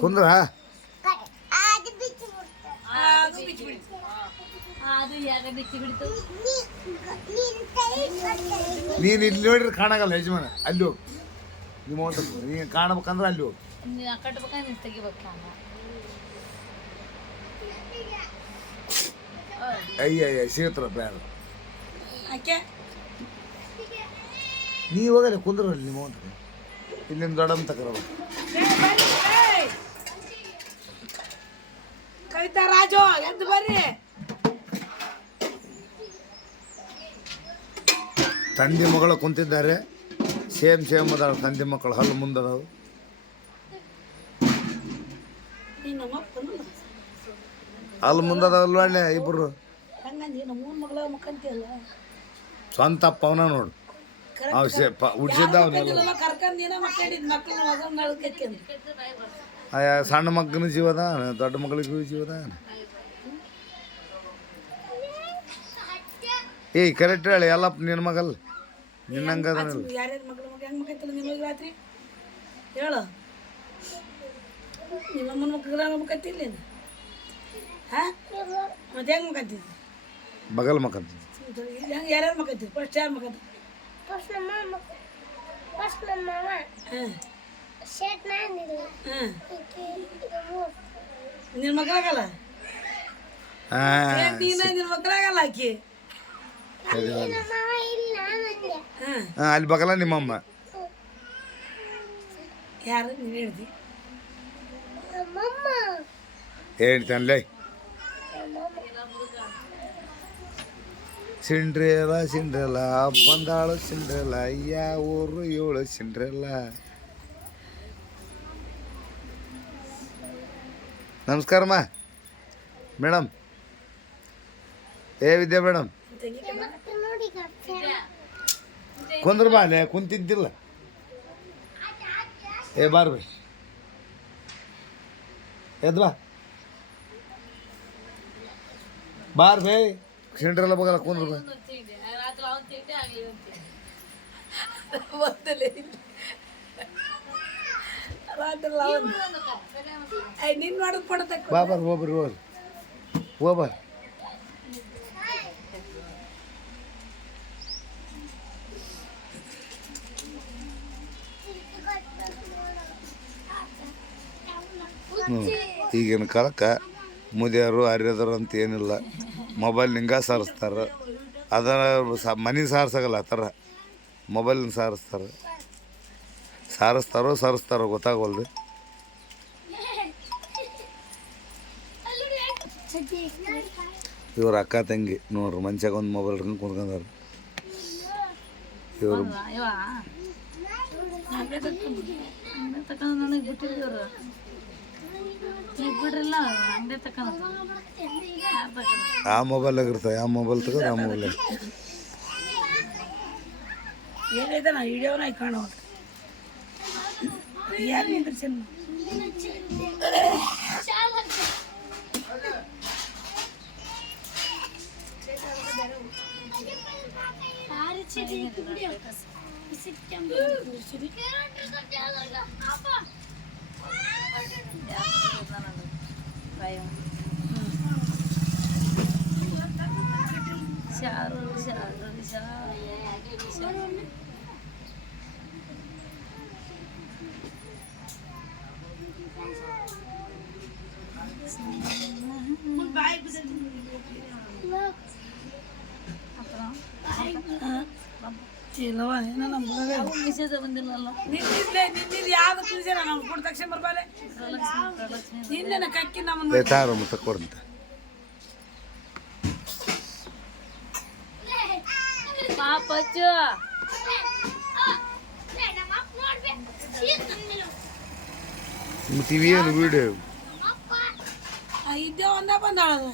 ಕುಂದ್ರ ನೀನು ಇಲ್ಲಿ ನೋಡ್ರಿ ಕಾಣಾಗಲ್ಲ ಯಜಮಾನ ಅಲ್ಲಿ ಹೋಗಿ ನಿಮ್ಮ ನೀನು ಕಾಣಬೇಕಂದ್ರೆ ಅಲ್ಲಿ ಹೋಗಿ ಅಯ್ಯ ಸಿಗತ್ರ ಬೇಡ ನೀ ಹೋಗಲ್ಲ ಕುಂದ್ರಲ್ಲಿ ನಿಮ್ಮ ಇಲ್ಲಿಂದ ದೊಡ್ಡಮ್ಮ ತಕರಬೇಕು ಕವಿತಾ ರಾಜು ಎದ್ದು ಬರ್ರಿ ತಂದೆ ಮಗಳು ಕುಂತಿದ್ದಾರೆ ಸೇಮ್ ಅದಾವ ತಂದೆ ಮಕ್ಕಳು ಹಲ್ಲು ಮುಂದದಾವು ಹಲ್ಲು ಮುಂದದಾವಲ್ಲ ಒಳ್ಳೆ ಇಬ್ಬರು ಸ್ವಂತ ಅಪ್ಪ ಅವನ ನೋಡು ಹುಡ್ಸಿದ್ದ ಸಣ್ಣ ಮಗನ ಜೀವದ ದೊಡ್ಡ ಮಗಳಿಗೂ ಜೀವದ ಏಯ್ ಕರೆಕ್ಟ್ ಹೇಳಿ ಎಲ್ಲ ನಿನ್ನ ಮಗಲ್ಲ ನಿನ್ನಂಗದ ಯಾರ್ಯಾರ ಮಗಳು ಮಗ ಹೆಂಗ್ ಮಕ್ಕೈತಲ್ಲ ನಿಮಗೆ ರಾತ್ರಿ ಹೇಳು ನಿಮ್ಮಮ್ಮನ ಮಕ್ಕಳ ಮಕ್ಕತ್ತಿಲ್ಲ ಹಾಂ ಮತ್ತೆ ಹೆಂಗೆ ಮಕ್ಕತ್ತಿದ್ದಿ ಬಗಲ್ ಮಕ್ಕಂತ ಹೆಂಗೆ ಯಾರ್ಯಾರು ಮಕ್ಕತ್ತಿದ್ದಿ ಫಸ್ಟ್ ಯಾರು ಮಕ್ಕತ್ತ ನಿನ್ನ ಮಕ್ಕಳಾಗಲ್ಲ ನಿನ್ನ ಮಕ್ಕಳಾಗಲ್ಲ ಆಕಿ ಅಲ್ಲಿ ಬಗಲ ನಿಮ್ಮಮ್ಮ ಯಾರು ನೀನು ಹೇಳ್ದಿ ಹೇಳ್ತಾನಲ್ಲ ಸಿಂಡ್ರೆಲ್ಲ ಬಂದಾಳು ಸಿಂಡ್ರೆಲ್ಲ ಅಯ್ಯ ಊರು ಏಳು ಸಿಂಡ್ರೆಲ್ಲ ನಮಸ್ಕಾರಮ್ಮ ಮೇಡಮ್ ವಿದ್ಯಾ ಮೇಡಮ್ ಕುಂದ್ರ ಬಾಲೆ ಕುಂತಿದ್ದಿಲ್ಲ ಬಾರ್ಬಿ ಎದ್ ಬಾರ್ ಬೇ ಸಿಂಡ್ರೆಲ್ಲ ಬಗಲ್ಲ ಕುಂದ್ರ ಬಾ ನಿನ್ನ ಮಾಡೋದು ಕೊಡತ ಬಾಬರ್ ಹೋಗ್ರಿ ಹೋಗ್ಬಾರ್ ಈಗಿನ ಕಾಲಕ್ಕೆ ಮುದಿಯರು ಹರಿಯದರು ಅಂತ ಏನಿಲ್ಲ ಮೊಬೈಲ್ ನಿಂಗ ಸಾರಿಸ್ತಾರೆ ಅದರ ಮನೆ ಸಾರ್ಸಾಗಲ್ಲ ಆ ಥರ ಮೊಬೈಲ್ನ ಸಾರಿಸ್ತಾರೋ ಗೊತ್ತಾಗವಲ್ದು ಇವ್ರ ಅಕ್ಕ ತಂಗಿ ನೋಡ್ರಿ ಮಂಚಾಗ ಒಂದು ಮೊಬೈಲ್ ಹಿಡ್ಕೊಂಡು ಕುಂತ್ಕೊಂಡಾರ ಇವರು ಆ ಮೊಬೈಲಾಗ ಇರ್ತಾವೆ ಆ ಮೊಬೈಲ್ ತಗೊಂಡು ಆ ಮೊಬೈಲಾಗ ಏನಿದೆ ನಾ ವಿಡಿಯೋನ ಕಾಣೋ ಯಾರು ನಿಂದ್ರಿಸಿ ಇಲ್ಲವ ಏನೋ ನಮ್ಮ ಮೆಸೇಜ್ ಬಂದಿಲ್ಲಲ್ಲ ನಿನ್ನಿದ್ದು ಯಾವ್ದು ತಿಳಿಸಿಲ್ಲ ನಾವು ಕೊಟ್ಟು ತಕ್ಷಣ ಬರ್ಬಾಲೆ ನಿನ್ನೆ ಕಕ್ಕಿ ನಮ್ಮನ್ನು ತಾರು ಮತ್ತೆ ಕೊಡಂತ ಪಾಪಚ್ಚು ಟಿವಿ ಏನು ವಿಡಿಯೋ ಇದ್ದೇ ಒಂದ ಬಂದಾಳದು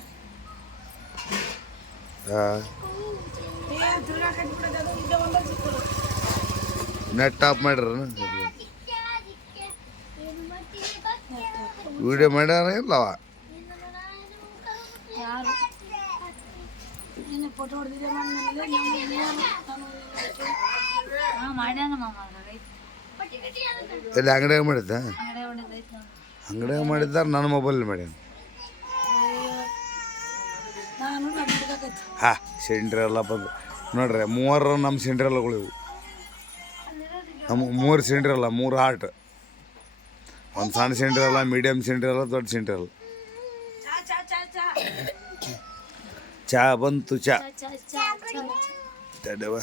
ನೆಟ್ ಆಫ್ ಮಾಡ್ರ ವಿಡಿಯೋ ಮಾಡ್ಯಾರ ಇಲ್ಲವ ಫೋಟೋ ಹೊಡೆದಿದ್ದೆ ಮಾಡ್ಯಾನ ಮಾಮ ಎಲ್ಲಿ ಅಂಗಡಿಯಾಗ ಮಾಡಿದ್ದ ಅಂಗಡಿ ಹೊಡಿತೈತಿ ನಾವು. ಅಂಗಡಿಯಾಗ ಮಾಡಿದ್ದಾರ ನನ್ನ ಮೊಬೈಲ್ ಮಾಡ್ಯಾನ ನಾನು ನಮ್ಮ ಹುಡುಗಕೈತಿ ಹಾ ಸಿಲಿಂಡ್ರೆಲ್ಲ ಬಂದು ನೋಡ್ರಿ ಮೂವರು ನಮ್ಮ ಸಿಲಿಂಡ್ರೆಲ್ಲಗಳು ಇವು ನಮ್ಮ 3 ಸಿಲಿಂಡ್ರಲ್ಲ 3 ಹಾರ್ಟ್ ಒಂದು ಸಣ್ಣ ಸಿಲಿಂಡ್ರಲ್ಲ ಮೀಡಿಯಮ್ ಸಿಲಿಂಡ್ರಲ್ಲ ದೊಡ್ಡ ಸಿಲಿಂಡ್ರಲ್ಲ ಚಾ ಚಾ ಚಾ ಚಾ ಚಾ ಬಂತು ಚಾ ಚಾ ಚಾ ಚಾ ಚಾ ತಡೆವ